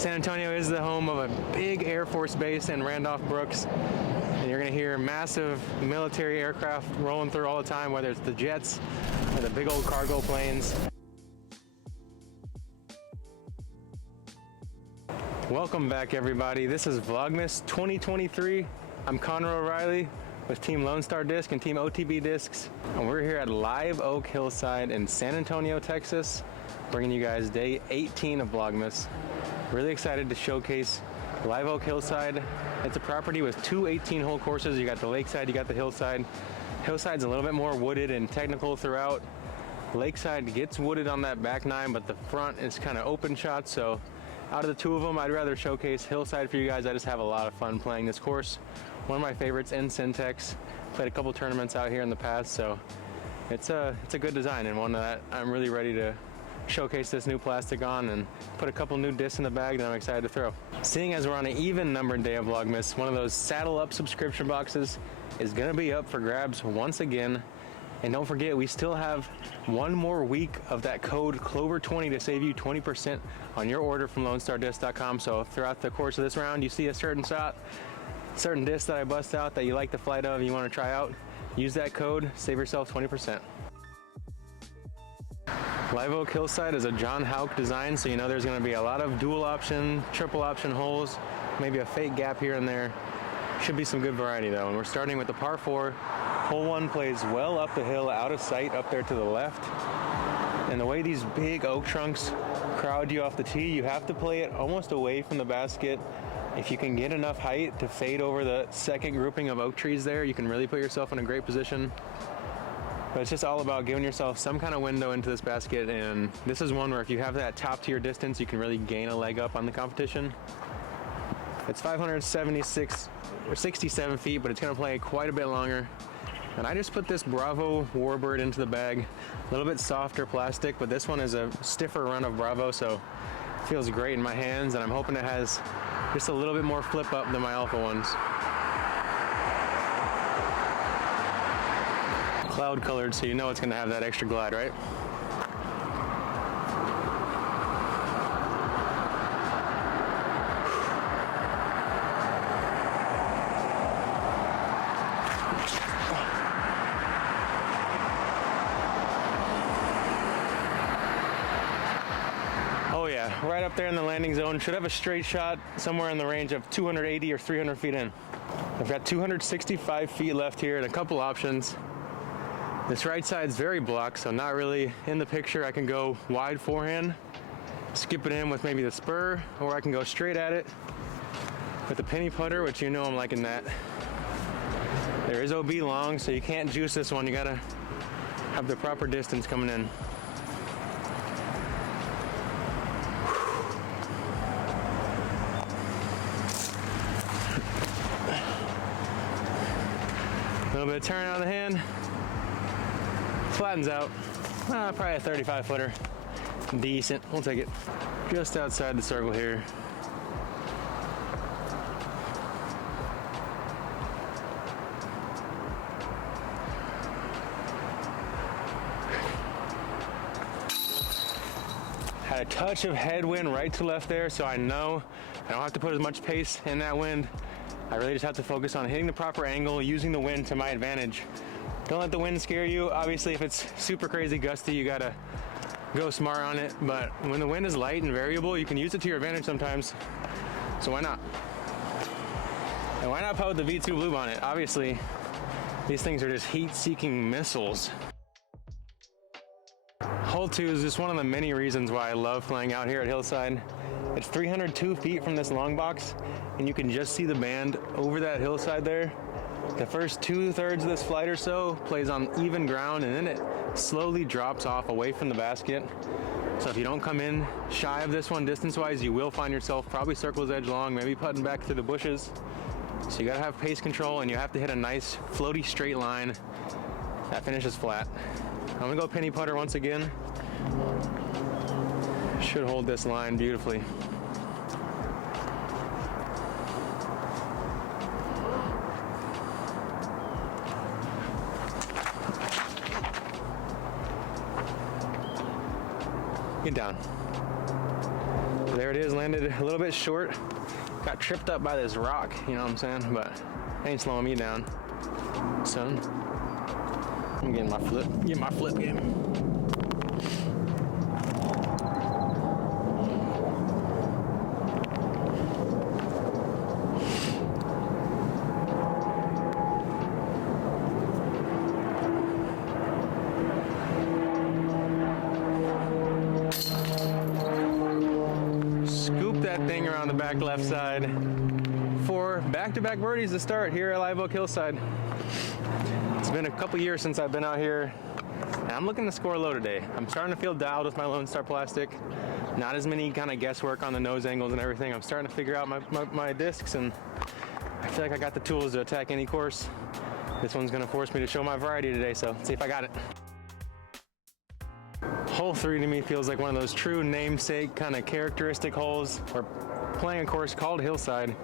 San Antonio is the home of a big Air Force base in Randolph Brooks. And you're gonna hear massive military aircraft rolling through all the time, whether it's the jets or the big old cargo planes. Welcome back, everybody. This is Vlogmas 2023. I'm Connor O'Reilly with Team Lone Star Disc and Team OTB Discs. And we're here at Live Oak Hillside in San Antonio, Texas, bringing you guys day 18 of Vlogmas. Really excited to showcase Live Oak Hillside. It's a property with two 18-hole courses. You got the Lakeside, you got the Hillside. Hillside's a little bit more wooded and technical throughout. Lakeside gets wooded on that back nine, but the front is kind of open shot. So out of the two of them, I'd rather showcase Hillside for you guys. I just have a lot of fun playing this course. One of my favorites in Syntex. Played a couple tournaments out here in the past, so it's a good design and one that I'm really ready to showcase this new plastic on and put a couple new discs in the bag that I'm excited to throw. Seeing as we're on an even numbered day of Vlogmas, one of those saddle up subscription boxes is gonna be up for grabs once again. And don't forget, we still have one more week of that code Clover20 to save you 20% on your order from LoneStarDisc.com. So throughout the course of this round, you see a certain shot, certain disc that I bust out that you like the flight of, you want to try out, use that code, save yourself 20%. Live Oak Hillside is a John Houck design, so you know there's going to be a lot of dual option, triple option holes, maybe a fake gap here and there. Should be some good variety though. And we're starting with the par 4. Hole 1 plays well up the hill, out of sight, up there to the left. And the way these big oak trunks crowd you off the tee, you have to play it almost away from the basket. If you can get enough height to fade over the second grouping of oak trees there, you can really put yourself in a great position. But it's just all about giving yourself some kind of window into this basket, and this is one where if you have that top tier distance, you can really gain a leg up on the competition. It's 576 or 67 feet, but it's gonna play quite a bit longer. And I just put this Bravo Warbird into the bag. A little bit softer plastic, but this one is a stiffer run of Bravo, so it feels great in my hands, and I'm hoping it has just a little bit more flip up than my Alpha ones. Cloud colored, so you know it's gonna have that extra glide, right? Oh yeah, right up there in the landing zone. Should have a straight shot somewhere in the range of 280 or 300 feet in. I've got 265 feet left here and a couple options. This right side's very blocked, so not really in the picture. I can go wide forehand, skip it in with maybe the spur, or I can go straight at it with the penny putter, which you know I'm liking that. There is OB long, so you can't juice this one. You gotta have the proper distance coming in. A little bit of turn out of the hand. Flattens out. Probably a 35 footer. Decent. We'll take it. Just outside the circle here. Had a touch of headwind right to left there, so I know I don't have to put as much pace in that wind. I really just have to focus on hitting the proper angle, using the wind to my advantage. Don't let the wind scare you. Obviously, if it's super crazy gusty, you gotta go smart on it. But when the wind is light and variable, you can use it to your advantage sometimes. So why not? And why not put the V2 lube on it? Obviously, these things are just heat-seeking missiles. Hole 2 is just one of the many reasons why I love playing out here at Hillside. It's 302 feet from this long box, and you can just see the band over that hillside there. The first 2/3 of this flight or so plays on even ground, and then it slowly drops off away from the basket. So if you don't come in shy of this one distance-wise, you will find yourself probably circle's edge long, maybe putting back through the bushes. So you gotta have pace control, and you have to hit a nice floaty straight line that finishes flat. I'm gonna go penny putter once again. Should hold this line beautifully. Get down. There There it is, landed a little bit short. Got tripped up by this rock, you know what I'm saying? But ain't slowing me down. Son, I'm getting my flip game. That thing around the back left side for back-to-back birdies to start here at Live Oak Hillside. It's been a couple years since I've been out here, and I'm looking to score low today. I'm starting to feel dialed with my Lone Star plastic. Not as many kind of guesswork on the nose angles and everything. I'm starting to figure out my discs, and I feel like I got the tools to attack any course. This one's going to force me to show my variety today, so let's see if I got it. Hole 3 to me feels like one of those true namesake kind of characteristic holes. We're playing a course called Hillside.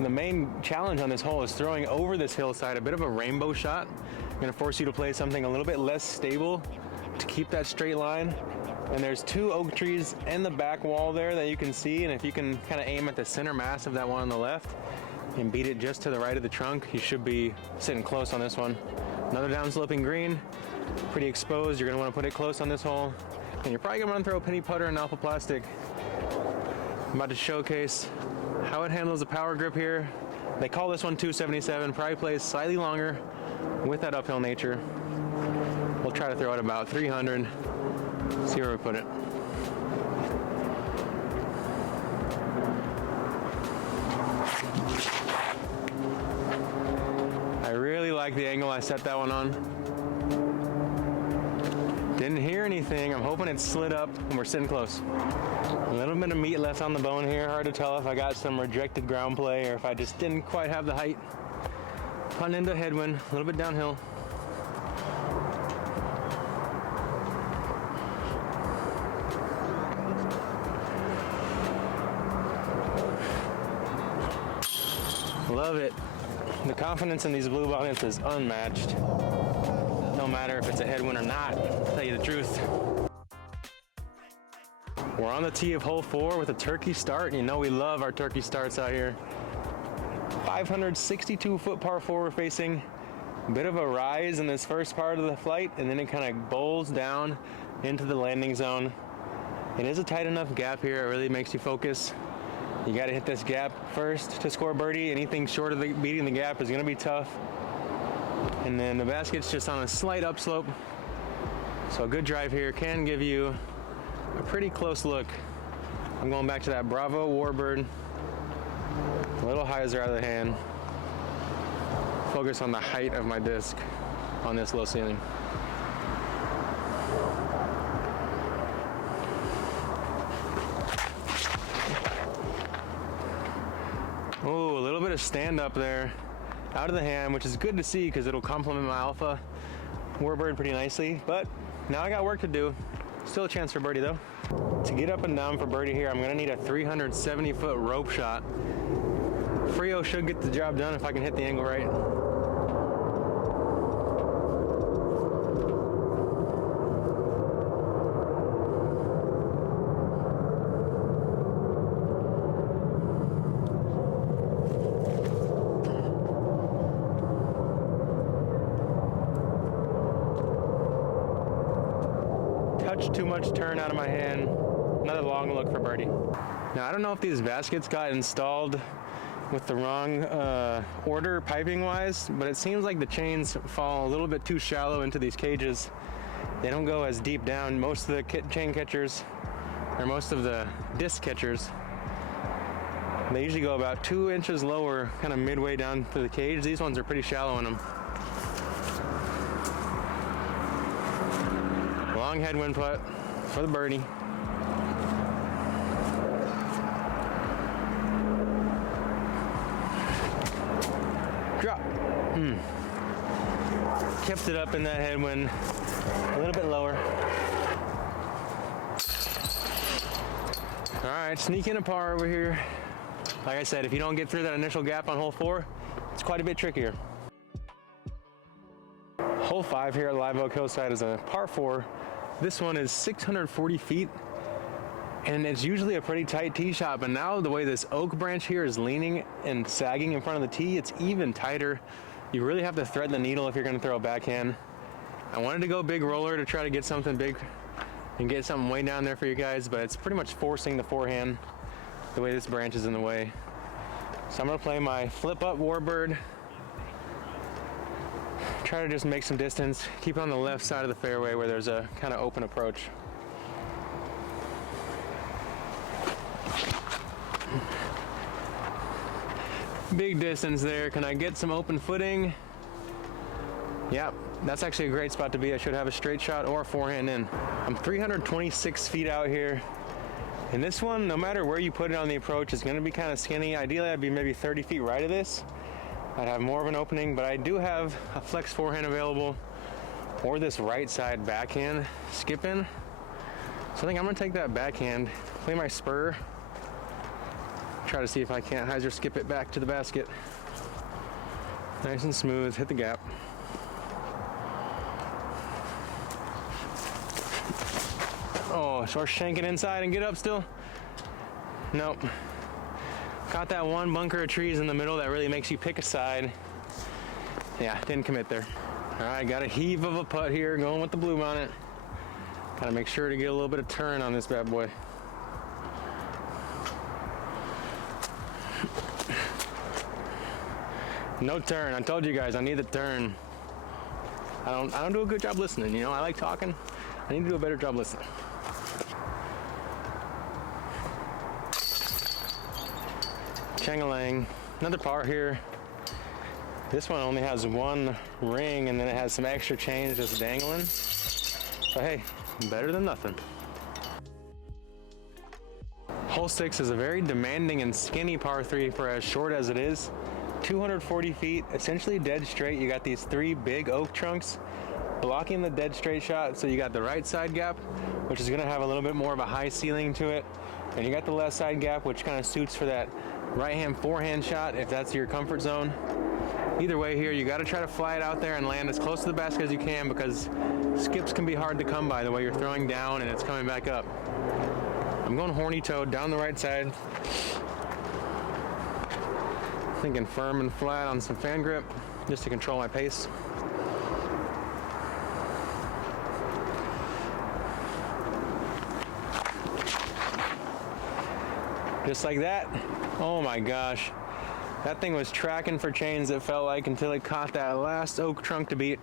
The main challenge on this hole is throwing over this hillside a bit of a rainbow shot. I'm going to force you to play something a little bit less stable to keep that straight line. And there's 2 oak trees in the back wall there that you can see, and if you can kind of aim at the center mass of that one on the left and beat it just to the right of the trunk, you should be sitting close on this one. Another downsloping green. Pretty exposed. You're going to want to put it close on this hole, and you're probably going to want to throw a penny putter and alpha plastic. I'm about to showcase how it handles the power grip here. They call this one 277. Probably plays slightly longer with that uphill nature. We'll try to throw it about 300. See where we put it. I really like the angle I set that one on. Didn't hear anything. I'm hoping it slid up and we're sitting close. A little bit of meat left on the bone here. Hard to tell if I got some rejected ground play or if I just didn't quite have the height. Putting into headwind, a little bit downhill. Love it. The confidence in these blue bonnets is unmatched. No matter if it's a headwind or not, I'll tell you the truth. We're on the tee of hole 4 with a turkey start. You know we love our turkey starts out here. 562 foot par 4 we're facing. A bit of a rise in this first part of the flight, and then it kind of bowls down into the landing zone. It is a tight enough gap here. It really makes you focus. You got to hit this gap first to score birdie. Anything short of beating the gap is going to be tough. And then the basket's just on a slight upslope. So a good drive here can give you a pretty close look. I'm going back to that Bravo Warbird. A little hyzer out of the hand. Focus on the height of my disc on this low ceiling. Oh, a little bit of stand up there. Out of the hand, which is good to see because it'll complement my alpha Warbird pretty nicely. But now I got work to do. Still a chance for birdie though. To get up and down for birdie here, I'm gonna need a 370 foot rope shot. Frio should get the job done if I can hit the angle right. Too much turn out of my hand. Another long look for birdie. Now I don't know if these baskets got installed with the wrong order piping wise, but it seems like the chains fall a little bit too shallow into these cages. They don't go as deep down. Most of the chain catchers, or most of the disc catchers, they usually go about 2 inches lower, kind of midway down to the cage. These ones are pretty shallow in them. Long headwind putt for the birdie. Drop. Kept it up in that headwind. A little bit lower. All right, sneaking a par over here. Like I said, if you don't get through that initial gap on hole 4, it's quite a bit trickier. Hole 5 here at Live Oak Hillside is a par 4. This one is 640 feet. And it's usually a pretty tight tee shot, but now the way this oak branch here is leaning and sagging in front of the tee, it's even tighter. You really have to thread the needle if you're going to throw a backhand. I wanted to go big roller to try to get something big and get something way down there for you guys, but it's pretty much forcing the forehand the way this branch is in the way. So I'm going to play my flip up warbird. Try to just make some distance, keep it on the left side of the fairway where there's a kind of open approach. Big distance there. Can I get some open footing? Yeah, that's actually a great spot to be. I should have a straight shot or a forehand in. I'm 326 feet out here. And this one, no matter where you put it on the approach, is going to be kind of skinny. Ideally, I'd be maybe 30 feet right of this. I'd have more of an opening, but I do have a flex forehand available or this right side backhand skip in. So I think I'm going to take that backhand, play my spur, try to see if I can't hyzer skip it back to the basket. Nice and smooth, hit the gap. Oh, short shank it inside and get up still? Nope. Caught that one bunker of trees in the middle that really makes you pick a side. Yeah, didn't commit there. All right, got a heave of a putt here, going with the blue on it. Gotta make sure to get a little bit of turn on this bad boy. No turn. I told you guys I need the turn. I don't do a good job listening, you know. I like talking. I need to do a better job listening. Chang-a-lang. Another par here. This one only has one ring and then it has some extra chains just dangling. But hey, better than nothing. Hole 6 is a very demanding and skinny par 3 for as short as it is. 240 feet, essentially dead straight. You got these 3 big oak trunks blocking the dead straight shot. So you got the right side gap, which is gonna have a little bit more of a high ceiling to it. And you got the left side gap, which kind of suits for that right hand forehand shot if that's your comfort zone. Either way here, you got to try to fly it out there and land as close to the basket as you can, because skips can be hard to come by the way you're throwing down and it's coming back up. I'm going horny toed down the right side. Thinking firm and flat on some fan grip just to control my pace. Just like that. Oh my gosh. That thing was tracking for chains, it felt like, until it caught that last oak trunk to beat.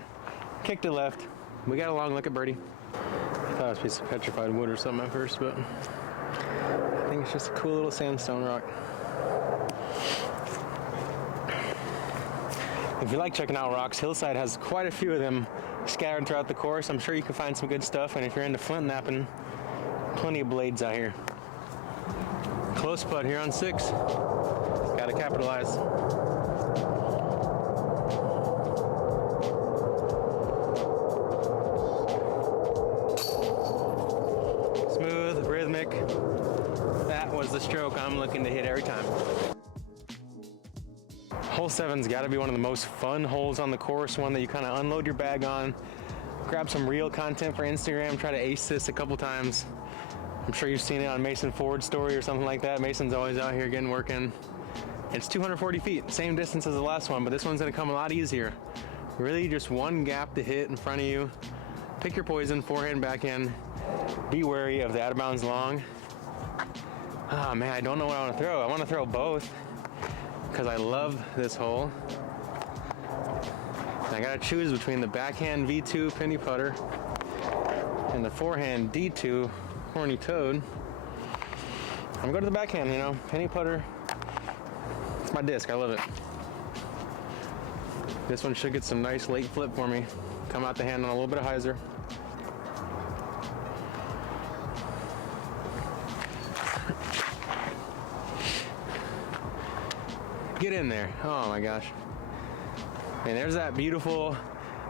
Kicked it left. We got a long look at birdie. I thought it was a piece of petrified wood or something at first, but I think it's just a cool little sandstone rock. If you like checking out rocks, Hillside has quite a few of them scattered throughout the course. I'm sure you can find some good stuff, and if you're into flint napping, plenty of blades out here. Close putt here on 6. Gotta capitalize. Smooth, rhythmic. That was the stroke I'm looking to hit every time. Hole 7's gotta be one of the most fun holes on the course, one that you kind of unload your bag on, grab some reel content for Instagram, try to ace this a couple times. I'm sure you've seen it on Mason Ford's story or something like that. Mason's always out here getting working. It's 240 feet, same distance as the last one, but this one's gonna come a lot easier. Really just one gap to hit in front of you. Pick your poison, forehand, backhand. Be wary of the out of bounds long. Oh man, I don't know what I wanna throw. I wanna throw both because I love this hole. And I gotta choose between the backhand V2 penny putter and the forehand D2 horny toad. I'm going to the backhand, you know, penny putter. It's my disc, I love it. This one should get some nice late flip for me. Come out the hand on a little bit of hyzer. Get in there. Oh my gosh. And there's that beautiful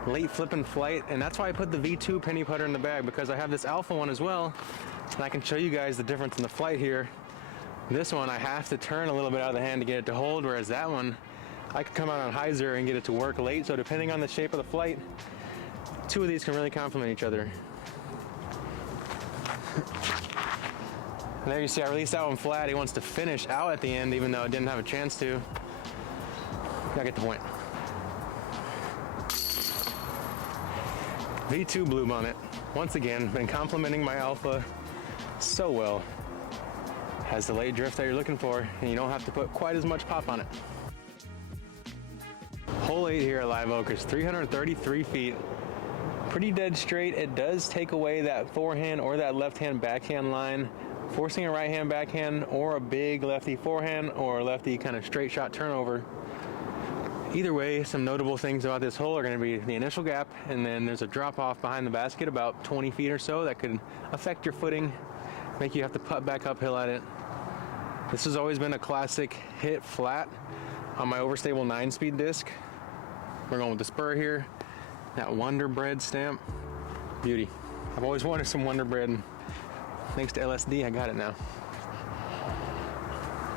late flipping flight, and that's why I put the V2 penny putter in the bag, because I have this alpha one as well, and I can show you guys the difference in the flight here. This one I have to turn a little bit out of the hand to get it to hold, whereas that one I could come out on hyzer and get it to work late. So depending on the shape of the flight, two of these can really complement each other. And there you see I released that one flat. He wants to finish out at the end even though it didn't have a chance to. I get the point. V2 Bluebonnet. Once again, been complimenting my Alpha so well. Has the late drift that you're looking for, and you don't have to put quite as much pop on it. Hole 8 here at Live Oak is 333 feet. Pretty dead straight. It does take away that forehand or that left-hand backhand line, forcing a right-hand backhand or a big lefty forehand or a lefty kind of straight shot turnover. Either way, some notable things about this hole are going to be the initial gap, and then there's a drop off behind the basket about 20 feet or so that could affect your footing, make you have to putt back uphill at it. This has always been a classic hit flat on my overstable 9-speed disc. We're going with the spur here, that Wonder Bread stamp, beauty. I've always wanted some Wonder Bread, and thanks to LSD I got it now.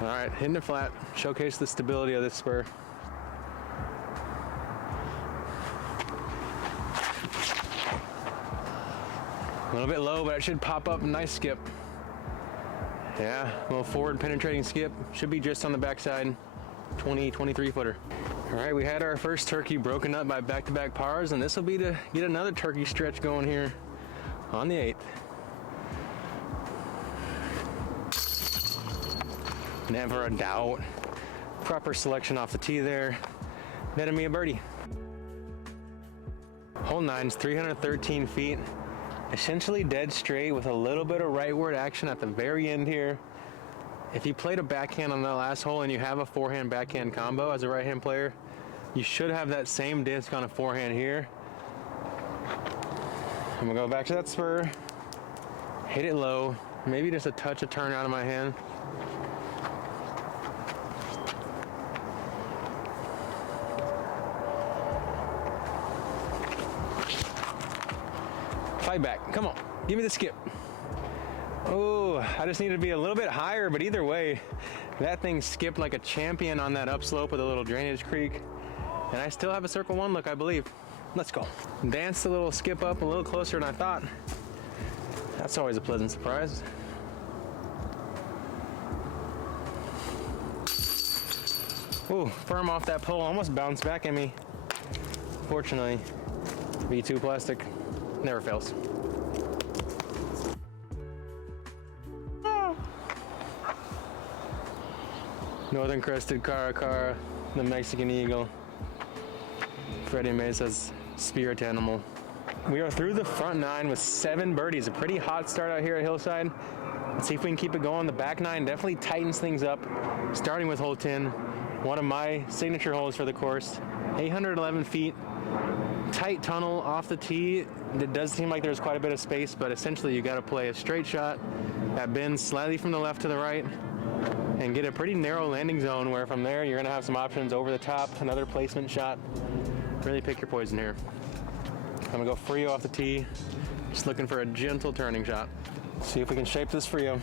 All right, hitting it flat, showcase the stability of this spur. A little bit low, but it should pop up. Nice skip. Yeah, a little forward penetrating skip. Should be just on the backside. 23 footer. All right, we had our first turkey broken up by back-to-back pars, and this will be to get another turkey stretch going here on the 8th. Never a doubt. Proper selection off the tee there. Netted me a birdie. Hole 9's 313 feet. Essentially dead straight with a little bit of rightward action at the very end here. If you played a backhand on that last hole and you have a forehand backhand combo as a right hand player, you should have that same disc on a forehand here. I'm gonna go back to that spur, hit it low, maybe just a touch of turn out of my hand. Fight back, come on, give me the skip. Oh, I just need to be a little bit higher, but either way, that thing skipped like a champion on that upslope with a little drainage creek. And I still have a circle 1 look, I believe. Let's go. Danced a little skip up a little closer than I thought. That's always a pleasant surprise. Ooh, firm off that pole, almost bounced back at me. Fortunately, V2 plastic never fails. Northern Crested Caracara, the Mexican Eagle, Freddie Mesa's spirit animal. We are through the front 9 with 7 birdies. A pretty hot start out here at Hillside. Let's see if we can keep it going. The back 9 definitely tightens things up, starting with hole 10, one of my signature holes for the course. 811 feet, tight tunnel off the tee. It does seem like there's quite a bit of space, but essentially you got to play a straight shot that bends slightly from the left to the right and get a pretty narrow landing zone where from there you're going to have some options over the top, another placement shot. Really pick your poison here. I'm going to go Frio off the tee, just looking for a gentle turning shot. See if we can shape this Frio.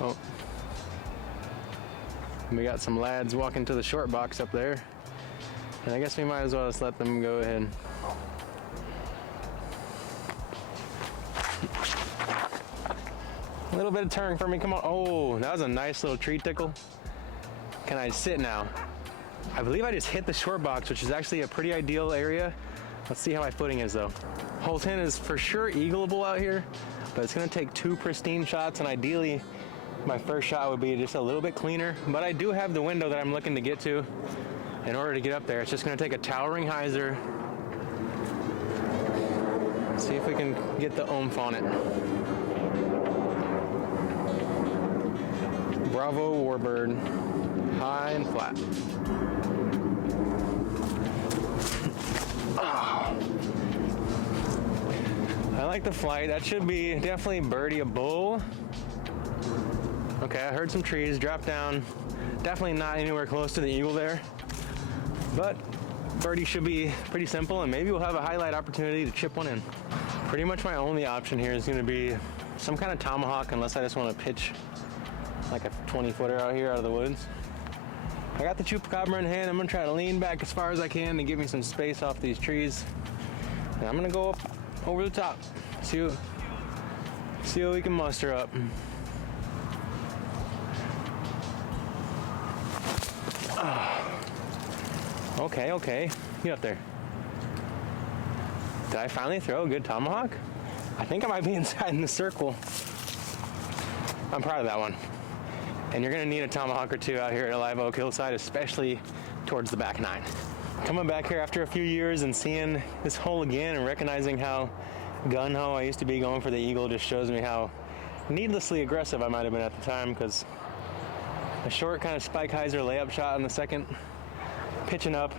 Oh. We got some lads walking to the short box up there, and I guess we might as well just let them go ahead. A little bit of turn for me, come on. Oh, that was a nice little tree tickle. Can I sit now? I believe I just hit the short box, which is actually a pretty ideal area. Let's see how my footing is though. Hole 10 is for sure eagleable out here, but it's gonna take 2 pristine shots, and ideally my first shot would be just a little bit cleaner, but I do have the window that I'm looking to get to in order to get up there. It's just gonna take a towering hyzer. See if we can get the oomph on it. Bravo Warbird, high and flat. Oh. I like the flight. That should be definitely birdieable. Okay, I heard some trees drop down. Definitely not anywhere close to the eagle there. But birdie should be pretty simple, and maybe we'll have a highlight opportunity to chip one in. Pretty much my only option here is going to be some kind of tomahawk, unless I just want to pitch like a 20-footer out here out of the woods. I got the chupacabra in hand. I'm going to try to lean back as far as I can to give me some space off these trees. And I'm going to go up over the top. See what we can muster up. Okay, okay. Get up there. Did I finally throw a good tomahawk? I think I might be inside in the circle. I'm proud of that one. And you're gonna need a tomahawk or two out here at Live Oak Hillside, especially towards the back nine. Coming back here after a few years and seeing this hole again and recognizing how gun-ho I used to be going for the eagle just shows me how needlessly aggressive I might have been at the time, because a short kind of spike hyzer layup shot on the second, pitching up,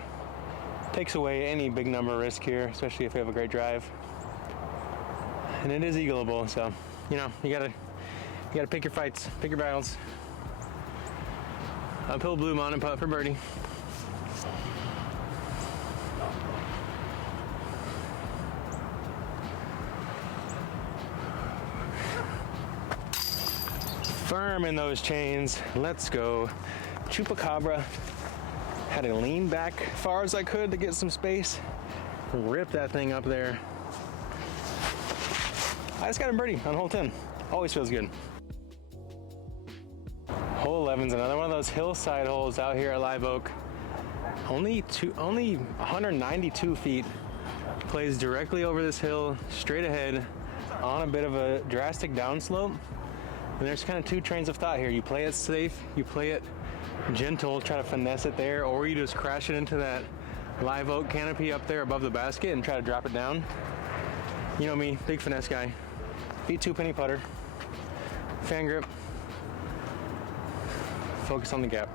takes away any big number risk here, especially if you have a great drive. And it is eagleable, so you know, you gotta pick your fights, pick your battles. Uphill blue on and putt for birdie. Firm in those chains. Let's go. Chupacabra. Had to lean back as far as I could to get some space. Rip that thing up there. I just got a birdie on hole 10. Always feels good. Hole 11's another one of those hillside holes out here at Live Oak. Only 192 feet. Plays directly over this hill, straight ahead, on a bit of a drastic downslope. And there's kind of two trains of thought here. You play it safe, you play it gentle, try to finesse it there, or you just crash it into that Live Oak canopy up there above the basket and try to drop it down. You know me, big finesse guy. V2 penny putter, fan grip, focus on the gap.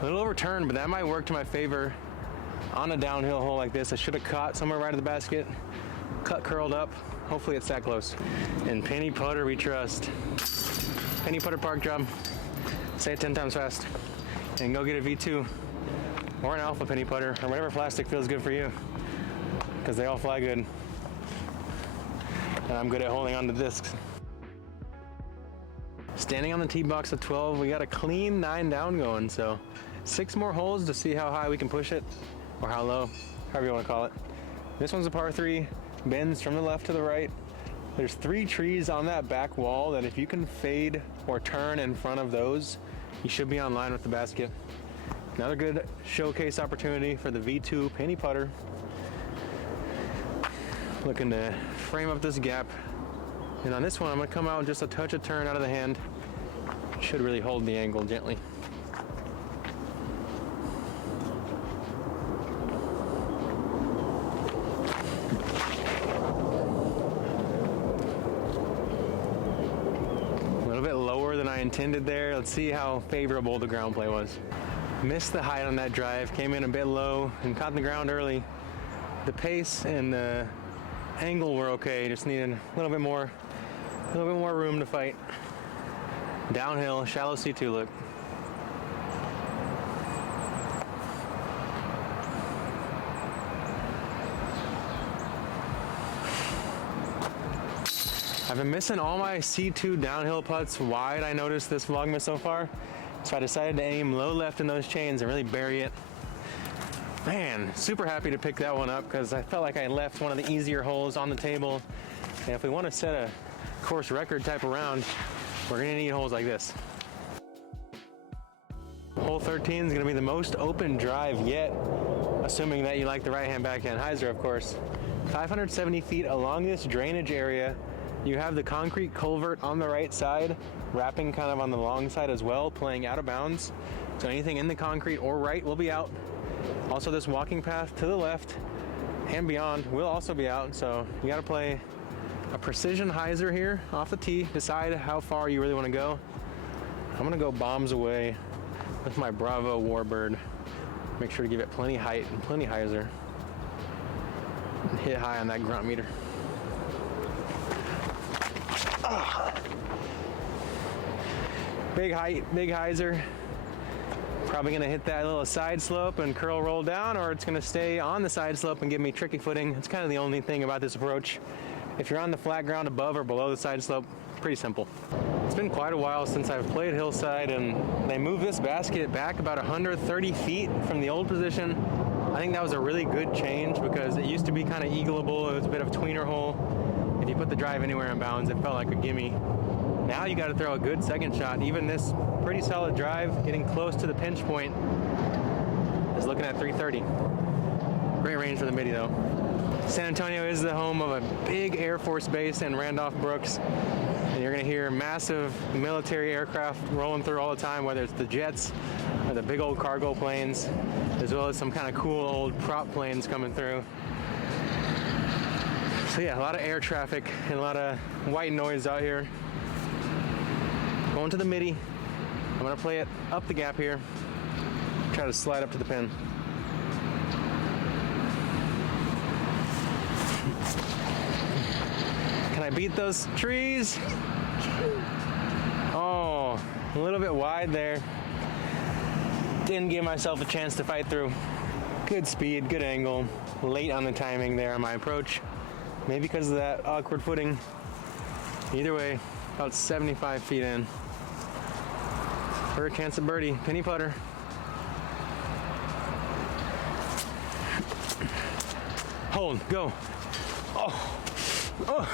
A little overturned, but that might work to my favor on a downhill hole like this. I should have caught somewhere right at the basket, cut curled up. Hopefully it's that close. And penny putter we trust. Penny putter park job. Say it 10 times fast. And go get a V2 or an alpha penny putter or whatever plastic feels good for you, because they all fly good. And I'm good at holding on to discs. Standing on the tee box at 12, we got a clean 9 down going, so 6 more holes to see how high we can push it, or how low, however you want to call it. This one's a par 3, bends from the left to the right. There's 3 trees on that back wall that if you can fade or turn in front of those, you should be on line with the basket. Another good showcase opportunity for the V2 penny putter. Looking to frame up this gap. And on this one, I'm gonna come out just a touch of turn out of the hand. Should really hold the angle gently. A little bit lower than I intended there. Let's see how favorable the ground play was. Missed the height on that drive, came in a bit low and caught the ground early. The pace and the angle were okay, just needed a little bit more room to fight. Downhill, shallow C2 look. I've been missing all my C2 downhill putts wide, I noticed this Vlogmas so far. So I decided to aim low left in those chains and really bury it. Man, super happy to pick that one up because I felt like I left one of the easier holes on the table. And if we want to set a course record type of round, we're gonna need holes like this. Hole 13 is gonna be the most open drive yet, assuming that you like the right-hand backhand hyzer, of course. 570 feet along this drainage area. You have the concrete culvert on the right side, wrapping kind of on the long side as well, playing out of bounds. So anything in the concrete or right will be out. Also, this walking path to the left and beyond will also be out. So you gotta play a precision hyzer here off the tee. Decide how far you really wanna go. I'm gonna go bombs away with my Bravo Warbird. Make sure to give it plenty height and plenty hyzer. And hit high on that grunt meter. Big height, big hyzer. Probably gonna hit that little side slope and curl roll down, or it's gonna stay on the side slope and give me tricky footing. It's kind of the only thing about this approach. If you're on the flat ground above or below the side slope, pretty simple. been quite a while since I've played Hillside, and they moved this basket back about 130 feet from the old position. I think that was a really good change because it used to be kind of eagleable. It was a bit of a tweener hole. If you put the drive anywhere in bounds, it felt like a gimme. Now you got to throw a good second shot. Even this pretty solid drive, getting close to the pinch point, is looking at 330. Great range for the midi though. San Antonio is the home of a big Air Force base in Randolph-Brooks. And you're going to hear massive military aircraft rolling through all the time, whether it's the jets or the big old cargo planes, as well as some kind of cool old prop planes coming through. So yeah, a lot of air traffic and a lot of white noise out here. Going to the midi. I'm going to play it up the gap here. Try to slide up to the pin. Can I beat those trees? Oh, a little bit wide there. Didn't give myself a chance to fight through. Good speed, good angle. Late on the timing there on my approach. Maybe because of that awkward footing. Either way, about 75 feet in. For a chance of birdie, penny putter. Hold, go. Oh, oh.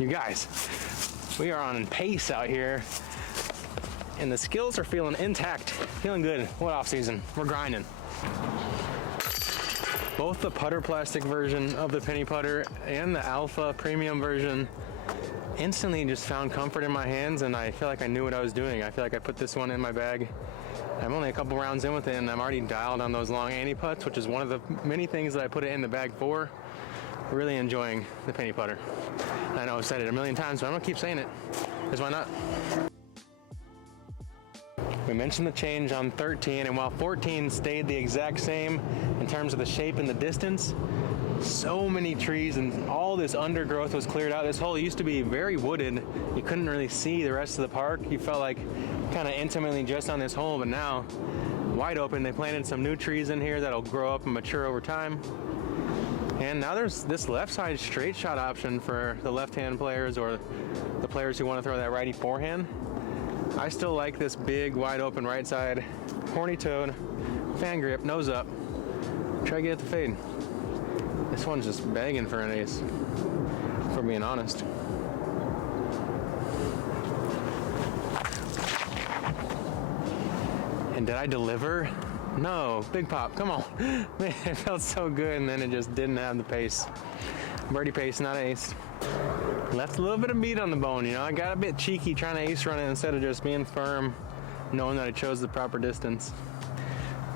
You guys, we are on pace out here, and the skills are feeling intact, feeling good. What off season? We're grinding. Both the putter plastic version of the penny putter and the alpha premium version instantly just found comfort in my hands, and I feel like I knew what I was doing. I feel like I put this one in my bag. I'm only a couple rounds in with it, and I'm already dialed on those long anti-putts, which is one of the many things that I put it in the bag for. Really enjoying the penny putter. I know I've said it a million times, but I'm gonna keep saying it, because why not? We mentioned the change on 13, and while 14 stayed the exact same in terms of the shape and the distance, so many trees and all this undergrowth was cleared out. This hole used to be very wooded. You couldn't really see the rest of the park. You felt like kind of intimately just on this hole, but now wide open. They planted some new trees in here that'll grow up and mature over time. And now there's this left side straight shot option for the left-hand players or the players who want to throw that righty forehand. I still like this big, wide open right side, horny toed, fan grip, nose up. Try to get it to fade. This one's just begging for an ace, if we're being honest. And did I deliver? No, big pop, come on. Man, it felt so good, and then it just didn't have the pace. Birdie pace, not ace. Left a little bit of meat on the bone, you know. I got a bit cheeky trying to ace run it instead of just being firm, knowing that I chose the proper distance,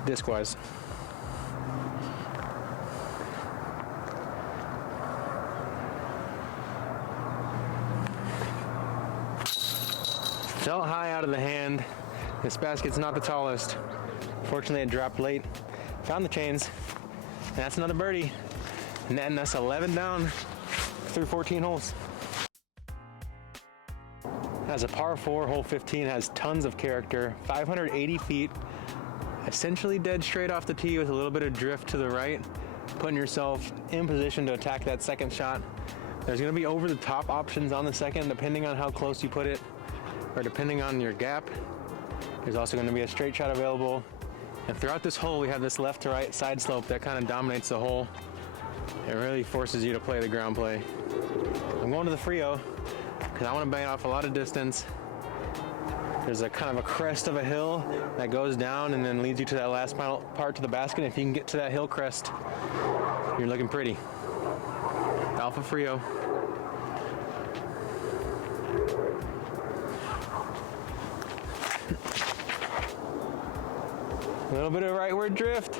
disc-wise. Felt high out of the hand. This basket's not the tallest. Fortunately, it dropped late. Found the chains, and that's another birdie. And then that's 11 down through 14 holes. As a par 4, hole 15 has tons of character. 580 feet, essentially dead straight off the tee with a little bit of drift to the right, putting yourself in position to attack that second shot. There's going to be over-the-top options on the second, depending on how close you put it, or depending on your gap. There's also going to be a straight shot available. And throughout this hole, we have this left to right side slope that kind of dominates the hole. It really forces you to play the ground play. I'm going to the Frio because I want to bang off a lot of distance. There's a kind of a crest of a hill that goes down and then leads you to that last part to the basket. If you can get to that hill crest, you're looking pretty. Alpha Frio. A little bit of rightward drift.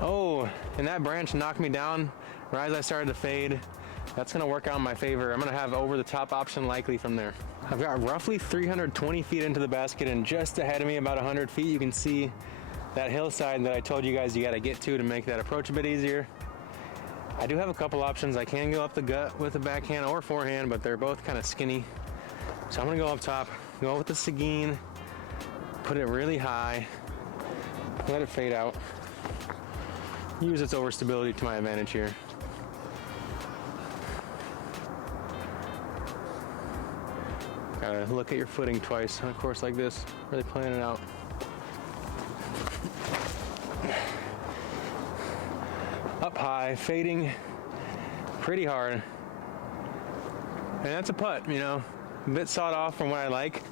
Oh, and that branch knocked me down right as I started to fade. That's gonna work out in my favor. I'm gonna have over the top option likely from there. I've got roughly 320 feet into the basket, and just ahead of me about 100 feet, you can see that hillside that I told you guys you gotta get to make that approach a bit easier. I do have a couple options. I can go up the gut with a backhand or forehand, but they're both kind of skinny. So I'm gonna go up top, go with the Seguin, put it really high, let it fade out. Use its overstability to my advantage here. Gotta look at your footing twice on a course like this. Really plan it out. Up high, fading pretty hard. And that's a putt, you know, a bit sawed off from what I like,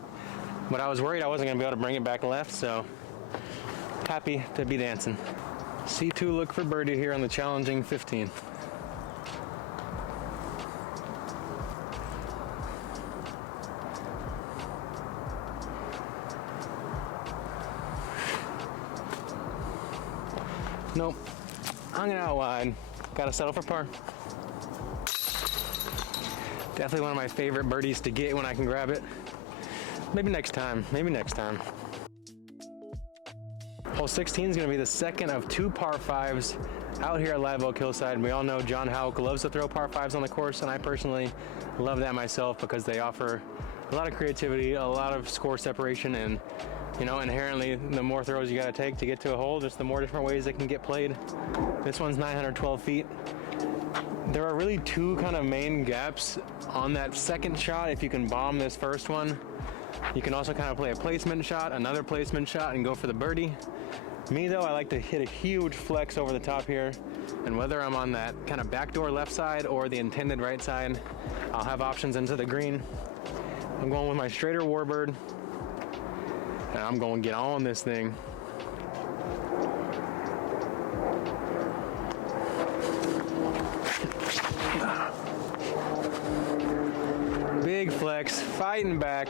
but I was worried I wasn't gonna be able to bring it back left, so happy to be dancing. C2 look for birdie here on the challenging 15. Nope, hung it out wide. Gotta settle for par. Definitely one of my favorite birdies to get when I can grab it. Maybe next time, maybe next time. Hole 16 is gonna be the second of 2 par 5s out here at Live Oak Hillside. We all know John Houck loves to throw par 5s on the course, and I personally love that myself because they offer a lot of creativity, a lot of score separation, and you know, inherently, the more throws you gotta take to get to a hole, just the more different ways it can get played. This one's 912 feet. There are really 2 kind of main gaps on that second shot. If you can bomb this first one, you can also kind of play a placement shot, another placement shot, and go for the birdie. Me though, I like to hit a huge flex over the top here, and whether I'm on that kind of backdoor left side or the intended right side, I'll have options into the green. I'm going with my straighter warbird, and I'm going to get on this thing. Big flex, fighting back.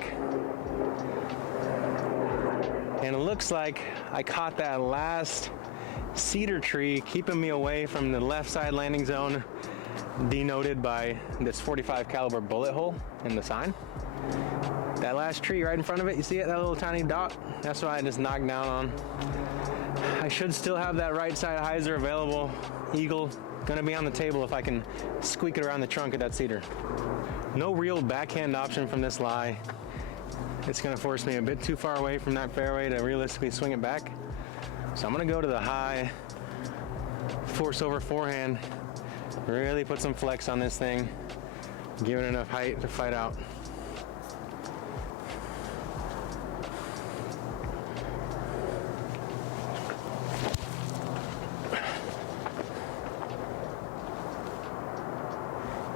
And it looks like I caught that last cedar tree, keeping me away from the left side landing zone, denoted by this 45 caliber bullet hole in the sign. That last tree right in front of it, you see it, that little tiny dot? That's what I just knocked down on. I should still have that right side hyzer available. Eagle, gonna be on the table if I can squeak it around the trunk of that cedar. No real backhand option from this lie. It's gonna force me a bit too far away from that fairway to realistically swing it back. So I'm gonna go to the high, force over forehand, really put some flex on this thing, give it enough height to fight out.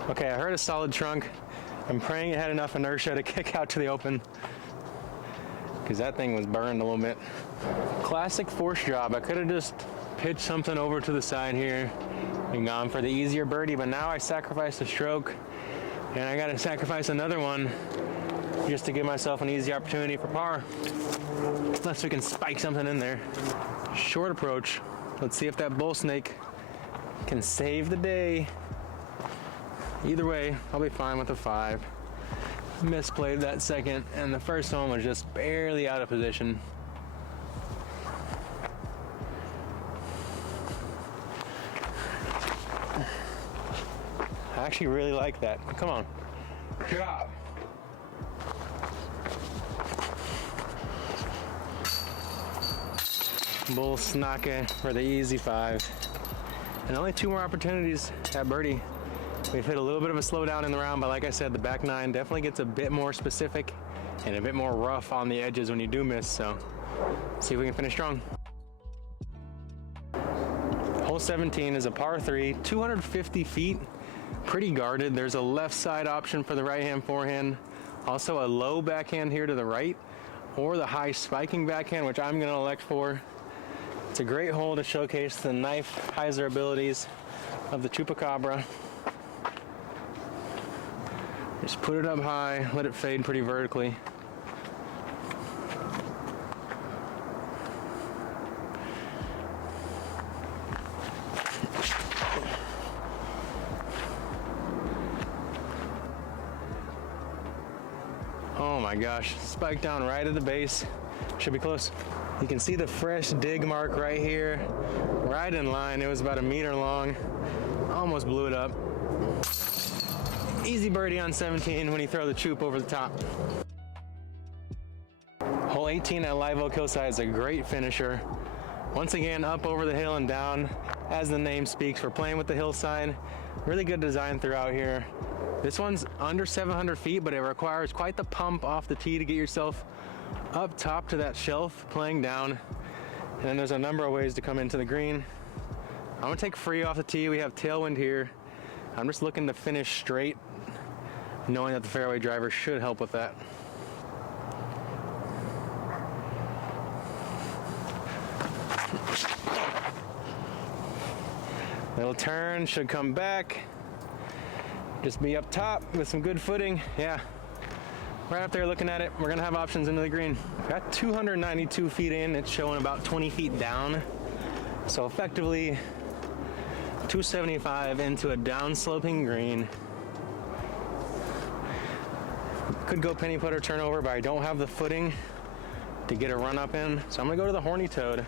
Okay, I heard a solid trunk. I'm praying it had enough inertia to kick out to the open, because that thing was burned a little bit. Classic force job. I could have just pitched something over to the side here and gone for the easier birdie, but now I sacrificed a stroke, and I gotta sacrifice another one just to give myself an easy opportunity for par. Unless we can spike something in there. Short approach. Let's see if that bull snake can save the day. Either way, I'll be fine with a 5. Misplayed that second, and the first one was just barely out of position. I actually really like that. Come on. Good job. Bull snake for the easy 5. And only 2 more opportunities at birdie. We've hit a little bit of a slowdown in the round, but like I said, the back 9 definitely gets a bit more specific and a bit more rough on the edges when you do miss, so see if we can finish strong. Hole 17 is a par 3, 250 feet, pretty guarded. There's a left side option for the right hand forehand, also a low backhand here to the right, or the high spiking backhand, which I'm going to elect for. It's a great hole to showcase the knife hyzer abilities of the Chupacabra. Just put it up high, let it fade pretty vertically. Oh my gosh, spike down right at the base. Should be close. You can see the fresh dig mark right here, right in line. It was about 1 meter long. Almost blew it up. Easy birdie on 17 when you throw the choop over the top. Hole 18 at Live Oak Hillside is a great finisher. Once again, up over the hill and down. as the name speaks, we're playing with the Hillside. Really good design throughout here. This one's under 700 feet, but it requires quite the pump off the tee to get yourself up top to that shelf, playing down. And then there's a number of ways to come into the green. I'm gonna take free off the tee. We have tailwind here. I'm just looking to finish straight, knowing that the fairway driver should help with that. Little turn, should come back. Just be up top with some good footing. Yeah, right up there looking at it. We're gonna have options into the green. Got 292 feet in. It's showing about 20 feet down. So effectively 275 into a down-sloping green. Could go penny putter turnover, but I don't have the footing to get a run up in. So I'm gonna go to the horny toad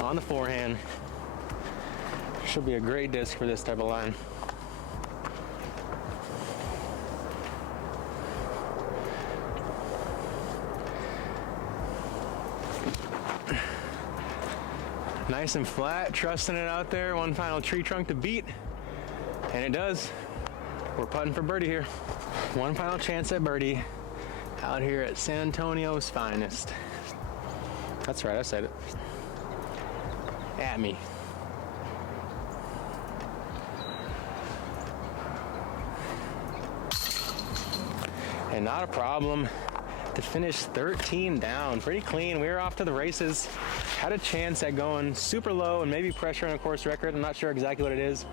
on the forehand. Should be a great disc for this type of line. Nice and flat, trusting it out there. One final tree trunk to beat, and it does. We're putting for birdie here. One final chance at birdie out here at San Antonio's finest. That's right, I said it. At me. And not a problem to finish 13 down. Pretty clean. We were off to the races. Had a chance at going super low and maybe pressure on a course record. I'm not sure exactly what it is.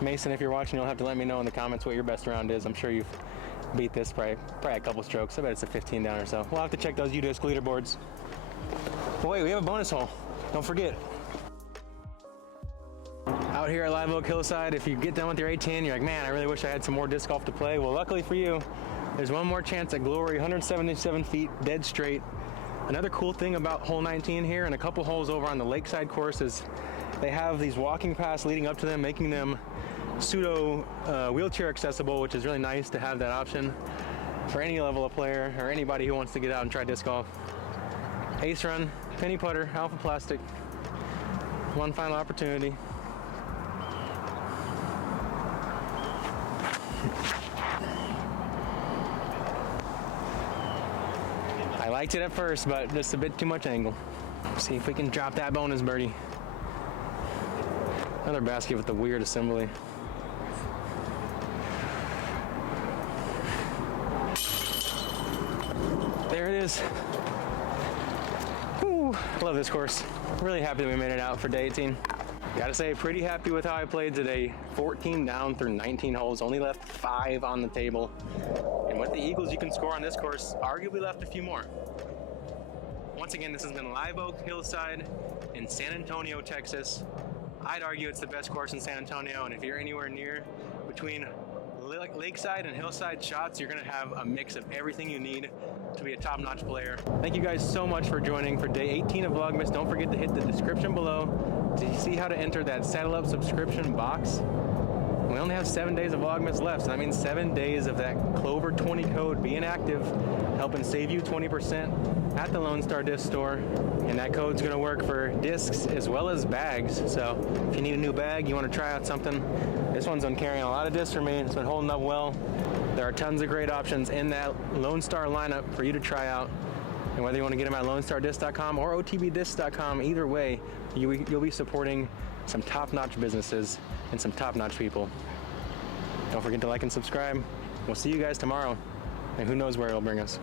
Mason, if you're watching, you'll have to let me know in the comments what your best round is. I'm sure you've beat this probably a couple strokes. I bet it's a 15 down or so. We'll have to check those UDisc leaderboards. But wait, we have a bonus hole. Don't forget. Out here at Live Oak Hillside, if you get done with your 18, you're like, man, I really wish I had some more disc golf to play. Well, luckily for you, there's one more chance at glory, 177 feet, dead straight. Another cool thing about hole 19 here and a couple holes over on the Lakeside course is they have these walking paths leading up to them, making them pseudo wheelchair accessible, which is really nice to have that option for any level of player or anybody who wants to get out and try disc golf. Ace run, penny putter, alpha plastic. One final opportunity. I liked it at first, but just a bit too much angle. See if we can drop that bonus birdie. Another basket with the weird assembly. There it is. Woo, love this course. Really happy that we made it out for day 18. Gotta say, pretty happy with how I played today. 14 down through 19 holes, only left 5 on the table. And with the eagles you can score on this course, arguably left a few more. Once again, this has been Live Oak Hillside in San Antonio, Texas. I'd argue it's the best course in San Antonio, and if you're anywhere near between Lakeside and Hillside shots, you're gonna have a mix of everything you need to be a top-notch player. Thank you guys so much for joining for day 18 of Vlogmas. Don't forget to hit the description below to see how to enter that Saddle Up subscription box. We only have 7 days of Vlogmas left, so that means 7 days of that Clover 20 code being active, helping save you 20% at the Lone Star Disc store. And that code's gonna work for discs as well as bags. So if you need a new bag, you wanna try out something, this one's been carrying a lot of discs for me. It's been holding up well. There are tons of great options in that Lone Star lineup for you to try out. And whether you wanna get them at LoneStarDisc.com or OTBDisc.com, either way, you'll be supporting some top-notch businesses and some top-notch people. Don't forget to like and subscribe. We'll see you guys tomorrow, and who knows where it'll bring us.